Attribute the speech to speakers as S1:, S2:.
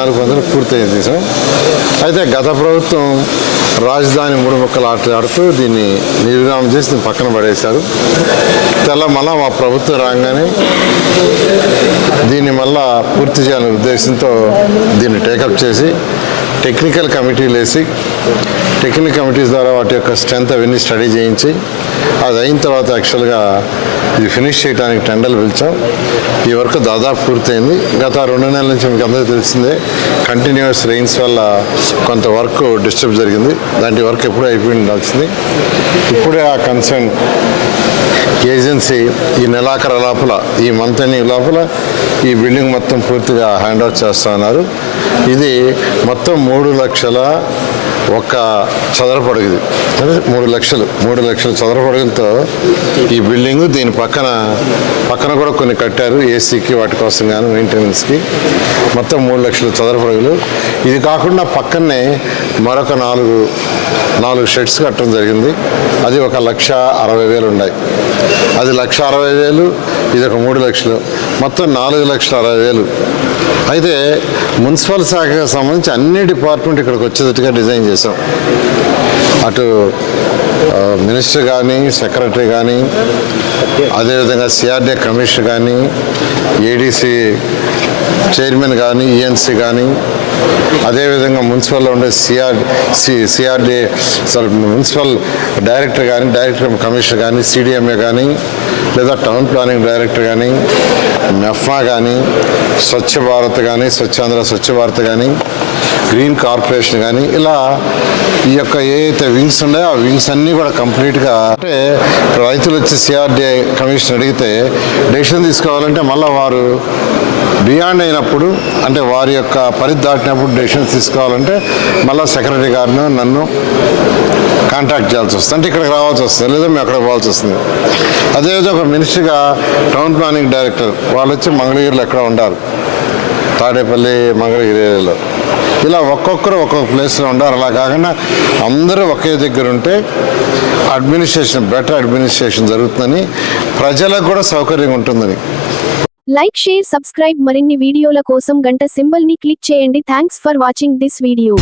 S1: నాలుగు వందలు పూర్తయింది అయితే గత ప్రభుత్వం రాజధాని మూడు మొక్కలు ఆటలాడుతూ దీన్ని నిర్విరామం చేసి పక్కన పడేశారు. తెల్ల మళ్ళా మా ప్రభుత్వం రాగానే దీన్ని మళ్ళా పూర్తి చేయాలనే ఉద్దేశంతో దీన్ని టేకప్ చేసి టెక్నికల్ కమిటీలు వేసి టెక్నికల్ కమిటీస్ ద్వారా వాటి యొక్క స్ట్రెంత్ అవన్నీ స్టడీ చేయించి అది అయిన తర్వాత యాక్చువల్గా ఇది ఫినిష్ చేయడానికి టెండర్లు పిలిచాం. ఈ వర్క్ దాదాపు పూర్తయింది. గత రెండు నెలల నుంచి మీకు అందరికీ తెలిసిందే కంటిన్యూస్ రెయిన్స్ వల్ల కొంత వర్క్ డిస్టర్బ్ జరిగింది. దాంట్లో వర్క్ ఎప్పుడూ అయిపోయి ఉండాల్సింది. ఇప్పుడే ఆ కన్సర్న్ ఏజెన్సీ ఈ నెలాఖరు లోపల ఈ మంత్ ఎండింగ్ లోపల ఈ బిల్డింగ్ మొత్తం పూర్తిగా హ్యాండ్ ఓవర్ చేస్తా ఉన్నారు. ఇది మొత్తం మూడు లక్షల ఒక చదరపడుగుది. మూడు లక్షలు మూడు లక్షల చదరపడుగులతో ఈ బిల్డింగు దీని పక్కన పక్కన కూడా కొన్ని కట్టారు ఏసీకి వాటి కోసం కానీ మెయింటెనెన్స్కి మొత్తం మూడు లక్షల చదరపడుగులు. ఇది కాకుండా పక్కనే మరొక నాలుగు నాలుగు షెడ్స్ కట్టడం జరిగింది. అది ఒక లక్ష అరవై వేలు ఉన్నాయి. అది లక్ష అరవై వేలు ఇది ఒక మూడు లక్షలు మొత్తం నాలుగు లక్షల అరవై వేలు. అయితే మున్సిపల్ శాఖకు సంబంధించి అన్ని డిపార్ట్మెంట్ ఇక్కడికి వచ్చేటట్టుగా డిజైన్ చేసాం అటు మినిస్టర్ కానీ సెక్రటరీ కానీ అదేవిధంగా సిఆర్డీ కమిషనర్ కానీ ఏడీసీ చైర్మన్ కానీ ఈఎన్సీ కానీ అదేవిధంగా మున్సిపల్లో ఉండే CR C CRD sorry municipal director కానీ డైరెక్టర్ కమిషనర్ కానీ సిడిఎంఏ కానీ లేదా టౌన్ ప్లానింగ్ డైరెక్టర్ కానీ మెఫ్మా కానీ స్వచ్ఛ భారత్ కానీ స్వచ్ఛాంధ్ర స్వచ్ఛ భారత్ కానీ గ్రీన్ కార్పొరేషన్ కానీ ఇలా ఈ యొక్క ఏ వింగ్స్ ఉన్నాయో ఆ వింగ్స్ అన్నీ కూడా కంప్లీట్గా అంటే రైతులు వచ్చి సిఆర్డీఐ కమిషన్ అడిగితే డెసిషన్ తీసుకోవాలంటే మళ్ళీ వారు బియాండ్ అయినప్పుడు అంటే వారి యొక్క పరిధి దాటినప్పుడు డెసిషన్స్ తీసుకోవాలంటే మళ్ళీ సెక్రటరీ గారిని నన్ను కాంటాక్ట్ చేయాల్సి వస్తుంది. అంటే ఇక్కడికి రావాల్సి వస్తుంది లేదా మేము అక్కడ పోవాల్సి వస్తుంది. అదేవిధంగా ఒక మినిస్టర్గా టౌన్ ప్లానింగ్ డైరెక్టర్ వాళ్ళు వచ్చి మంగళగిరిలో ఎక్కడ ఉండారు తాడేపల్లి మంగళగిరి ఏరియాలో. ఇలా ఒక్కొక్కరు ఒక్కొక్క ప్లేస్లో ఉండారు. అలా కాకుండా అందరూ ఒకే దగ్గర ఉంటే అడ్మినిస్ట్రేషన్ బెటర్ అడ్మినిస్ట్రేషన్ జరుగుతుందని ప్రజలకు కూడా సౌకర్యంగా ఉంటుందని.
S2: లైక్ షేర్ సబ్స్క్రైబ్ మరిన్ని వీడియోల కోసం గంట సింబల్ని క్లిక్ చేయండి. Thanks for watching this video.